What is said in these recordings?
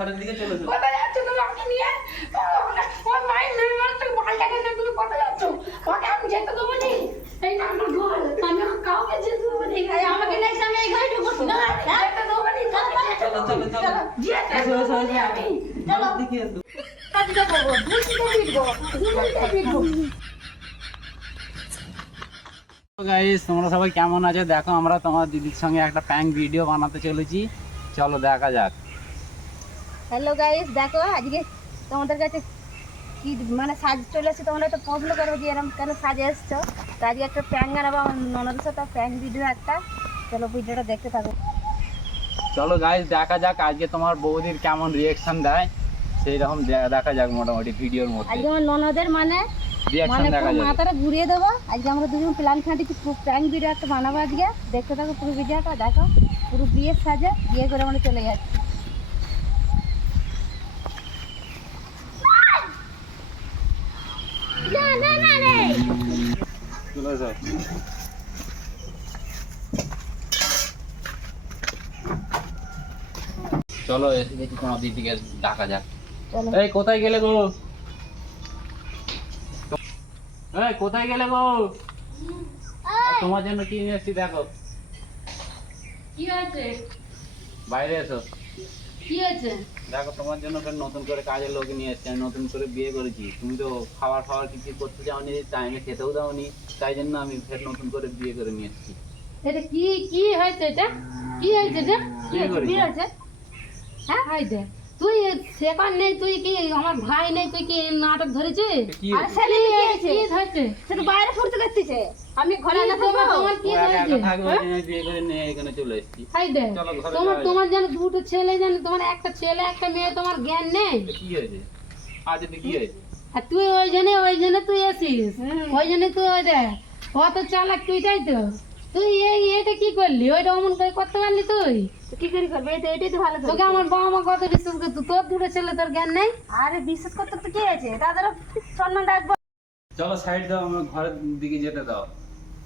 ঘরের দিকে চলে এসো। কোথায় যাচ্ছ তুমি আমাকে নিয়ে? ওর মায়ের মেয়ে মানুষ ভালো লাগে না, তুমি কোথায় যাচ্ছ? ওকে আমি যেতে দেবো নি। এই না আমার ঘর, আমি কাউকে যেতে দেবো নি। আমাকে নেক্সট আমি এই ঘরে ঢুকবো না, যেতে দেবো নি। চলো চলো চলো যেতে এসো, এসো, এসো। আমি ঘরের দিকে এসো। কাজটা করবো, বুঝতে পিটবো, বুঝতে পিটবো। গাইস তোমরা সবাই কেমন আছো? দেখো আমরা তোমার দিদির সঙ্গে একটা প্র্যাঙ্ক ভিডিও বানাতে চলেছি, চলো দেখা যাক। হ্যালো গাইস, দেখো আজকে তোমাদের কাছে কি মানে সাজ চলে এসেছে। তোমরা তো প্রশ্ন করো যে এরকম কেন সাজে এসছো। তো আজকে একটা প্র্যাঙ্ক আনাবো আমার ননদের সাথে, প্র্যাঙ্ক ভিডিও একটা। চলো ভিডিওটা দেখতে থাকো। চলো গাইস দেখা যাক আজকে তোমার বৌদির কেমন রিয়াকশন দেয়, সেই রকম দেখা যাক। মোটামুটি ভিডিওর মধ্যে আজকে আমার ননদের মানে রিয়াকশন দেখা পুরো যাবে। মাথাটা ঘুরিয়ে দেবো। আজকে আমরা দুজন প্ল্যান খাটিছি, প্র্যাঙ্ক ভিডিও একটা বানাবো আজকে। দেখতে থাকো পুরো ভিডিওটা, দেখো পুরো বিয়ের সাজে, বিয়ে করে আমরা চলে যাচ্ছি। চলে এসো। চলো এসে দেখি তোমার দিদিকে ডাকা যাক। চলো এই কোথায় গেলে গো? এই কোথায় গেলে গো? তোমার জন্য কি নিয়ে এসেছি দেখো। কি হয়েছে? বাইরে এসো। কি হয়েছে? দেখো তোমার জন্য ফের নতুন করে কাজের লোক নিয়ে এসেছি। আমি নতুন করে বিয়ে করেছি, তুমি তো খাবার ফাওয়ার কিছু করতে চাওনি, টাইমে খেতেও দাওনি, তাই জন্য আমি ফের নতুন করে বিয়ে করে নিয়ে এসেছি। এটা কি কি হয়েছে? এটা কি হয়েছে? এটা কি বিয়ে হয়েছে? করেছি। কি হয়েছে? হ্যাঁ হয়েছে। তুই সেখান নেই, তুই কি আমার ভাই নেই, তুই কি নাটক ধরেছিস? কি আরে হয়েছে? ছেলে কি হয়েছে? সে তো বাইরে ফুটতে করতেছে, আমি ঘরে না থাকবো। তোমার কি ও একা হয়েছে? একা থাকবে, ওই জন্য বিয়ে করে নিয়ে এখানে চলে এসেছি। হাইদে চলো ঘরে তোমার যাওয়া তোমার যেন দুটো ছেলে, যেন তোমার একটা ছেলে একটা মেয়ে, তোমার জ্ঞান নেই। যাক। কি হয়েছে আজ এতে কি হয়েছে? আর তুই ওই জন্য তুই আসিস, ওই জন্য তুই ওই দেখ কত চালাক তুই, তাই তো? তুই এটা কি করলি? ওইটা অমন করে করতে পারলি তুই? কি করে করবে? এটাই তো ভালো। তোকে আমার বাবা মা কত বিশ্বাস করতো, তোর দুটো ছেলে, তোর জ্ঞান নেই। আরে বিশ্বাস করতে তো কি আছে, তাদের সম্মান রাখবো। চলো সাইড দাও, আমার ঘরের দিকে যেতে দাও।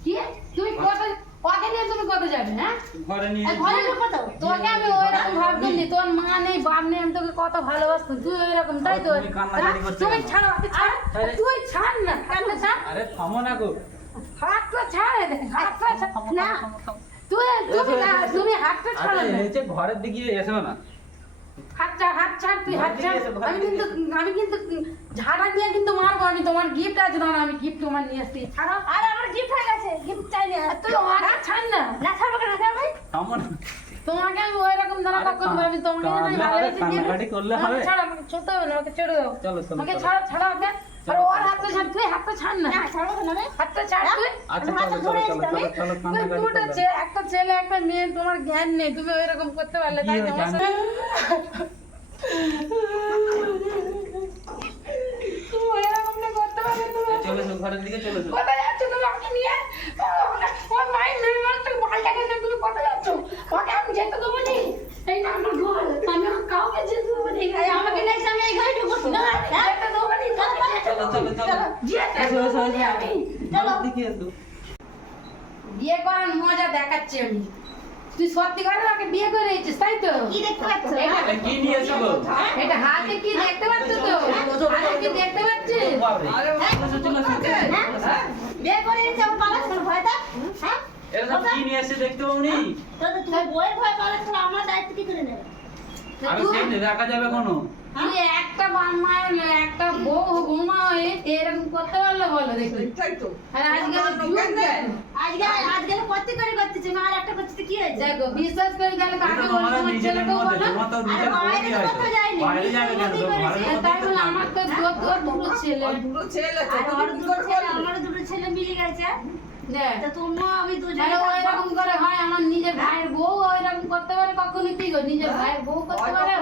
কি তুমি কত ওকে নিয়ে তুমি কত যাবে? হ্যাঁ ঘরে নিয়ে আর ঘরে ঢুকো তো। তোকে আমি ওইরকম ভাবছিলি, তোর মা নেই বাপ নেই, আমি তোকে কত ভালোবাসতাম, তুই ওইরকম, তাই তো? তুমি কান্নাকাটি করছো তুমি কেন? ছাড়ো, ওকে ছাড়। তুই ছাড় না, কান্না ছাড়। আরে থামো না গো। হাতটা ছাড়, হাতটা ছাড় না। তুমি হাতটা ছাড়ো আরে না। এই যে ঘরের দিকে এসো না। হাত ছাড়, তুই হাত ছাড়। আমি কিন্তু ঝাড়া দিয়ে কিন্তু মারবো। আমি তোমার গিফট আছে, দাঁড়া আমি গিফট তোমার নিয়ে আসছি। ছাড়ো। আরে আমার গিফট হয়ে গেছে, গিফট চাই না। তুই হাত ছাড় না। না ছাড়বো কেন? ছাড়বি? থামো না। তোমাকে আমি ওইরকম দাঁড়া আরে কখন ভাবি, তোমাকে আমি ভালোবেসে দিই। কান্নাকাটি করলে হবে? ছাড়ো, আমাকে ছুঁতে হবে না, ওকে ছেড়ে দাও। চলো, চলো, ওকে চলো। ছাড়ো ওকে। আর ওর হাতটা ছাড়, তুই হাতটা ছাড় না। ছাড়বো কেন আমি? হাতটা ছাড় তুই। আচ্ছা চলো চলো চলো চলো চলো কান্নাকাটি দুটো করবে না। একটা ছেলে একটা মেয়ে, তোমার জ্ঞান নেই, তুমি ওইরকম করতে পারলে, কি তাই হয়েছে? না? তুমি ওইরকম না করতে পারলে তুমি। চলে এসো ঘরের দিকে, চলে এসো। কোথায় যাচ্ছ তুমি আমাকে নিয়ে? ওর মায়ের মেয়ে মানুষ ভালো লাগে না, তুমি কোথায় যাচ্ছ? ওকে আমি যেতে দেবো নি। এই না আমার ঘর, আমি কাউকে যেতে দেবো নি। আমাকে নেক্সট আমি এই ঘরে ঢুকবো না, না। যেতে দেবো নি। চলো চলো চলো যেতে এসো এসো দেবো নি এসো। আমি। ঘরের দিকে এসো। বিয়ে করার মজা দেখাচ্ছি আমি। তুই সত্যি করে আমাকে বিয়ে করে এসেছিস, তাই তো? কি দেখতে পাচ্ছ? আরে কি নিয়ে এসো গো? এটা হাতে কি দেখতে পাচ্ছ তো? হাতে কি দেখতে পাচ্ছিস? বাপরে। চলে এসো, চলে এসো। বিয়ে করে এনেছে আমার পালাচ্ছিল ভয় থাক। হ্যাঁ? এরকম কি নিয়ে এসে দেখতে পাওনি? তোদের তুমি বইয়ের ভয় পালাচ্ছিল, আমার দায়িত্ব কি করে নেবে? আরে সেই দেখা যাবে কোনো? তুই একটা মায়ের একটা বউ ঘুমা হয়ে এরকম করতে পারলে বলো দেখি। আর আজকে আজকে কত করে করতেছে, মা আর একটা করতে কি হয়েছে? দেখো বিশ্বাস করে তাহলে কাকে বলবো? তোমার তোমার নিজের ছেলেকেও মধ্যে বলো। তোমার তো আরে নিজের বাইরে বউই তো আছে। কোথাও যায়নি, বাইরে যাবে কেন? তো ঘরের তাই মধ্যেই তো বলে থাকবে। আমার তো দুটো ছেলে। আর ওর দুটো ছেলে, আমারও দুটো ছেলে মিলে গেছে। দেখ তা তোমরা আমি দুজনে তাহলে থাকবো। ওইরকম করে হয়, আমার নিজের ভাইয়ের বউ ওইরকম করতে পারে কখনো? কি গো, নিজের ভাইয়ের বউ করতে পারে?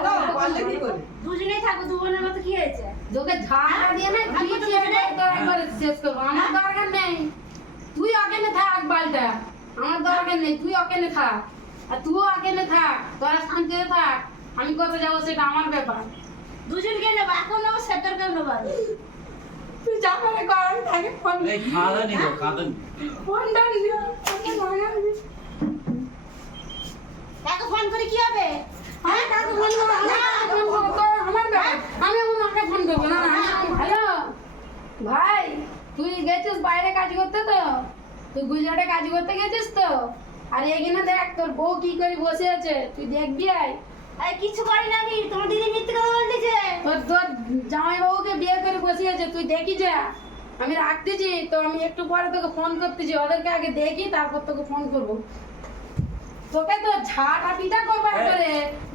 দুজনেই থাকো, দু বোনের মতো কি হয়েছে? তোকে ঝাড়া দিয়ে না দিয়েছি, তো একবারে শেষ করবো। আমার দরকার নেই, তুই অকেলে থাক বালটা, আমার দরকার নেই, তুই অকেলে থাক। আর তুইও অকেলে থাক, তোরা শান্তিতে থাক। আমি কোথায় যাবো সেটা আমার ব্যাপার। দুজনকে নেবো, এখন নেবো, সেটার কেউ নেবো আমি। তুই যা করে কর, আমি তাকে ফোন এই খাদানি গো, খাদানি। ফোনটা নিয়ে ওকে লাগাবি। তাকে ফোন করে কি হবে? হ্যাঁ, কাকে ফোন করবো? না, ফোন করবো করবো না। হ্যালো ভাই, তুই গেছিস বাইরে কাজ করতে? তো তুই গুজরাটে কাজ করতে গেছিস তো? আর এখানে দেখ তোর বউ কি করে বসে আছে, তুই দেখবি। আয়, আরে কিছু করি না আমি, তোমার দিদি মিথ্যে কথা বলতেছে। তোর জামাই বাবুকে বিয়ে করে বসে আছে, তুই দেখি যা। আমি রাখতেছি তো, আমি একটু পরে তোকে ফোন করতেছি, ওদেরকে আগে দেখি তারপর তোকে ফোন করবো। তোকে তো ঝাঁটা পিটা করবো একবারে,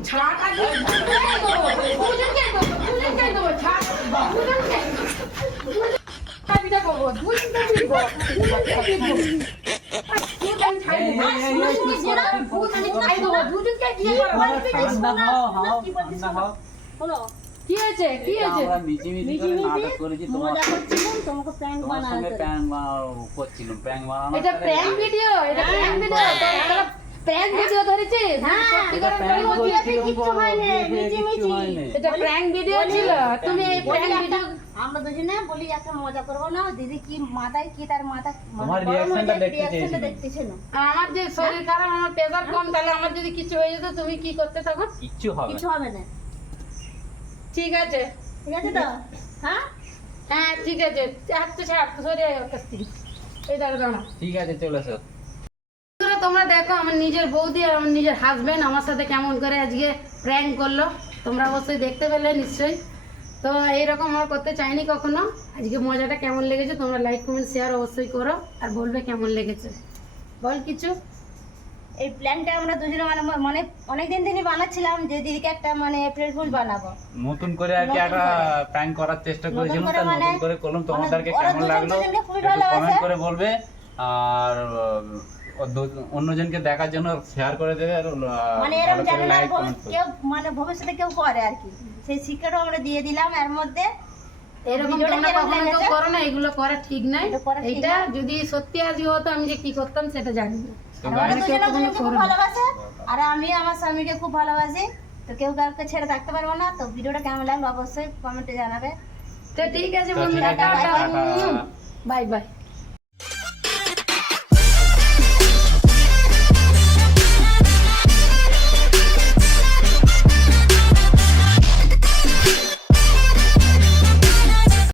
ঝাঁটা পিটা করবো, দুজনকে করবো, দুজনকে করবো, ঝাঁটা পিটা করবো, দুজনকে পিটবো, দুজনকে পিটবো। কি হয়েছে, কি হয়েছে? আমরা মিছিমিছি করে নাটক করেছি, তোমার তোমাকে প্র্যাঙ্ক তোমার সঙ্গে প্র্যাঙ্ক করছিলাম, প্র্যাঙ্ক বানানো এটা প্র্যাঙ্ক ভিডিও, এটা প্র্যাঙ্ক ভিডিও, প্র্যাঙ্ক ভিডিও ধরেছিস? সত্যি করে বল, কিচ্ছু হয়নি, মিছিমিছি। এটা প্র্যাঙ্ক ভিডিও ছিল। তুমি এই প্র্যাঙ্ক ভিডিও আমরা দুজনে বলি একটা মজা করবো না, দিদি কি মাথায় কি তার মাথা তোমার reactionটা দেখতে চেয়েছিলাম। দেখতেছিল। আমার যে শরীর খারাপ, আমার প্রেসার কম, তাহলে আমার যদি কিছু হয়ে যেত তুমি কি করতে তখন? কিচ্ছু হবে কিছু হবে না, ঠিক আছে, ঠিক আছে তো? হ্যাঁ হ্যাঁ ঠিক আছে, হাত তো ছাড়, সরে আয় ওর কাছ থেকে। এই দাঁড়া। ঠিক আছে, চলে এসো। তোমরা দেখো আমার নিজের বৌদি আর আমার নিজের হাজবেন্ড আমার সাথে কেমন করে আজকে প্র্যাঙ্ক করলো, তোমরা অবশ্যই দেখতে পেলে নিশ্চয়ই। তো এইরকম আমরা করতে চাইনি কখনো। আজকে মজাটা কেমন লেগেছে তোমরা লাইক কমেন্ট শেয়ার অবশ্যই করো, আর বলবে কেমন লেগেছে। বল কিছু। এই প্ল্যানটা আমরা দুজনে মানে অনেকদিন দিনই বানাচ্ছিলাম যে দিদিকে একটা মানে এপ্রিল ফুল বানাবো। নতুন করে আর কি একটা প্র্যাঙ্ক করার চেষ্টা করেছিলাম, করে তাই মানে নতুন করে করলাম। তোমাদেরকে ওরা কেমন দুজন লাগলো দুজনকে খুবই একটু ভালোবাসে। কমেন্ট করে বলবে, আর অন্যজনকে দেখার জন্য শেয়ার করে দেবে, আর মানে এরকম ভালো করে জানে না লাইক কমেন্ট করবে। কেউ মানে ভবিষ্যতে কেউ করে আর কি, সেই শিক্ষাটাও আমরা দিয়ে দিলাম এর মধ্যে। এরকম ভিডিওটা তোমরা কেমন কখনো কেউ লেগেছে? করো না, এগুলো করা ঠিক নাই। এটা করা ঠিক এইটা না। যদি সত্যি আজকে হতো আমি যে কি করতাম সেটা জানি না। তো আর ওরা guys, দুজনে কখনো দুজনকে খুব করবে না। ভালোবাসে, আর আমি আমার স্বামীকে খুব ভালোবাসি। তো কেউ কাউকে ছেড়ে থাকতে পারবো না। তো ভিডিওটা কেমন লাগলো অবশ্যই কমেন্টে জানাবে। তো ঠিক আছে তো বন্ধুরা, ঠিক আছে, টাটা, টাটা। Bye bye.